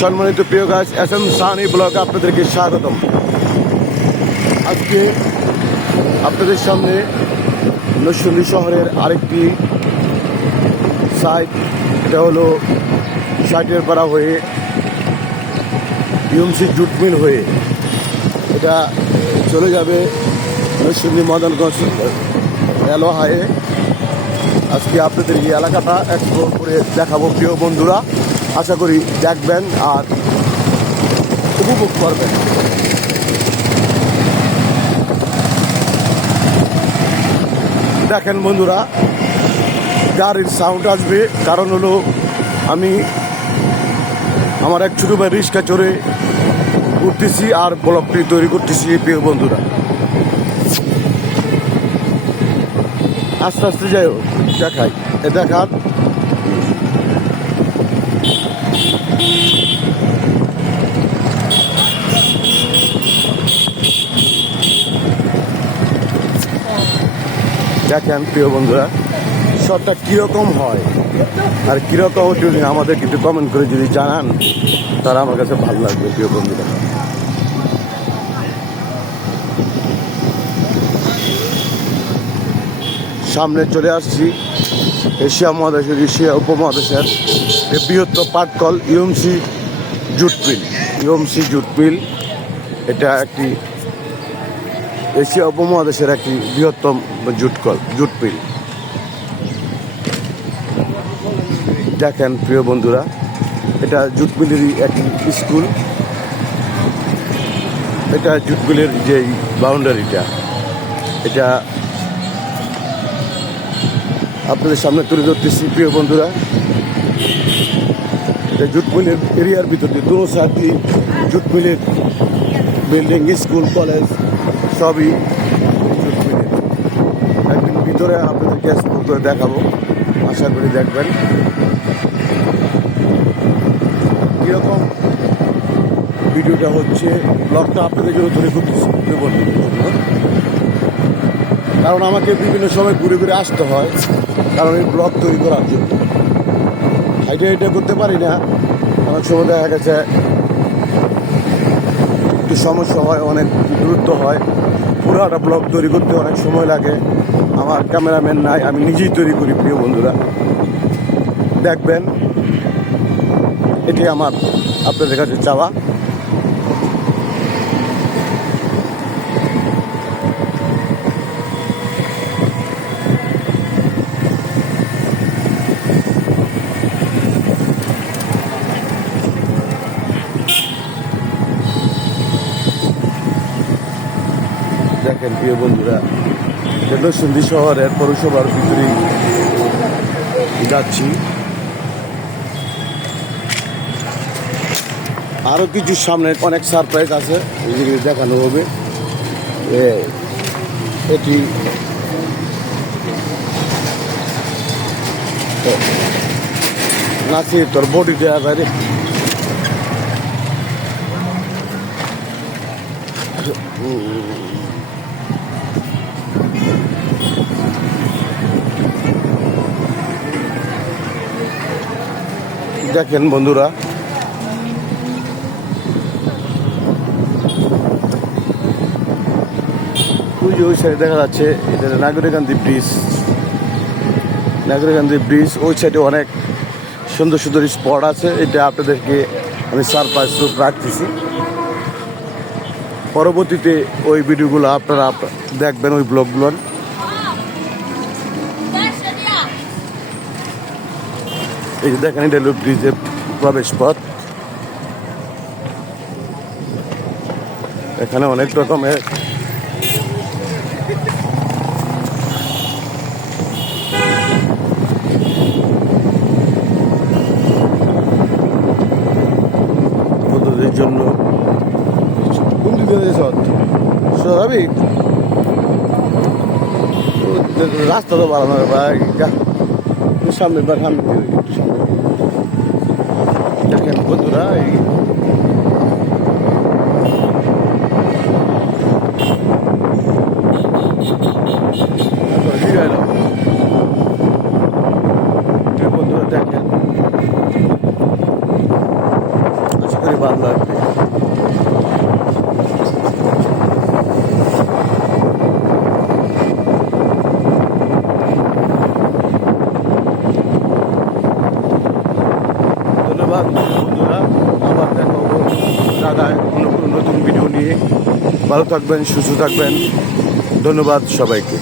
সম্মানিত প্রিয় গাছ এসএম সানি ব্লগে আপনাদেরকে স্বাগতম। আজকে আপনাদের সামনে নরসিংদী শহরের আরেকটি সাইট, এটা হলো ষাটের পাড়া হয়ে ইউএমসি জুট মিল হয়ে এটা চলে যাবে নরসিংদী মদনগঞ্জ রেলওয়ে হাইওয়ে। আজকে আপনাদের এই এলাকাটা এক্সপ্লোর করে দেখাবো প্রিয় বন্ধুরা, আশা করি দেখবেন আর উপভোগ করবেন। দেখেন বন্ধুরা, গাড়ির সাউন্ড আসবে, কারণ হলো আমি আমার এক ছোটো ভাই রিক্সা চড়ে ঘুরতেছি আর ব্লগটি তৈরি করতেছি প্রিয় বন্ধুরা। আস্তে আস্তে যাই হোক, দেখাই দেখার দেখেন প্রিয় বন্ধুরা শটটা কীরকম হয় আর কীরকম যদি আমাদের কিছু কমেন্ট করে যদি জানান তারা আমার কাছে ভালো লাগবে প্রিয় বন্ধুরা। সামনে চলে আসছি এশিয়া মহাদেশের এশিয়া উপমহাদেশের বৃহত্তম পাটকল UMC jute mill. UMC jute mill এটা একটি এশিয়া উপমহাদেশের একটি বৃহত্তম জুট মিল। দেখেন প্রিয় বন্ধুরা, এটা জুট মিলেরই একটি স্কুল। এটা জুট মিলের যেই বাউন্ডারিটা, এটা আপনাদের সামনে তুলে ধরতেছি প্রিয় বন্ধুরা। এটা জুট মিলের এরিয়ার ভিতর দিয়ে দু সাথী জুট মিলের বিল্ডিং, স্কুল, কলেজ সবই জুট মিলের। একদিন ভিতরে আপনাদেরকে এক্সপ্লোর করে দেখাবো, আশা করি দেখবেন কীরকম ভিডিওটা হচ্ছে। ব্লগটা আপনাদের জন্য তৈরি করতেছি প্রিয় বন্ধুদের জন্য, কারণ আমাকে বিভিন্ন সময় ঘুরে ঘুরে আসতে হয়, কারণ এই ব্লগ তৈরি করার জন্য এটা করতে পারি না। অনেক সময় দেখা গেছে একটু সমস্যা হয়, অনেক দূরত্ব হয়, পুরো একটা ব্লগ তৈরি করতে অনেক সময় লাগে। আমার ক্যামেরাম্যান নাই, আমি নিজেই তৈরি করি প্রিয় বন্ধুরা। দেখবেন এটি আমার আপনাদের কাছে চাওয়া। দেখেন প্রিয় বন্ধুরা, নরসিংদী শহরের পৌরসভার ভিতরেই যাচ্ছি। আরও কিছু সামনে অনেক সারপ্রাইজ আছে, এগুলি দেখানো হবে। এটি নাচি তোর বডি দেওয়া বাইরে। দেখেন বন্ধুরা, ওই সাইডে দেখা যাচ্ছে এটা নাগরিকান্দি ব্রিজ। নাগরিকান্দি ব্রিজ ওই সাইডে অনেক সুন্দর সুন্দর স্পট আছে। এটা আপনাদেরকে আমি সারপ্রাইজ রূপ রাখতেছি। পরবর্তীতে ওই ভিডিওগুলো আপনারা দেখবেন, ওই ব্লগগুলো। এই যে দেখেন, এটা হলো ব্রিজের প্রবেশ পথ। এখানে অনেক রকমের বন্ধুদের জন্য রাস্তা তো ভালো নয় ভাই, সামনে দেখেন বন্ধুরা। বন্ধুরা দেখেন ধন্যবাদ লাগবে। ধন্যবাদ বন্ধুরা, আবার দেখা হবো ঢাকায় অন্য কোনো নতুন ভিডিও নিয়ে। ভালো থাকবেন, সুস্থ থাকবেন। ধন্যবাদ সবাইকে।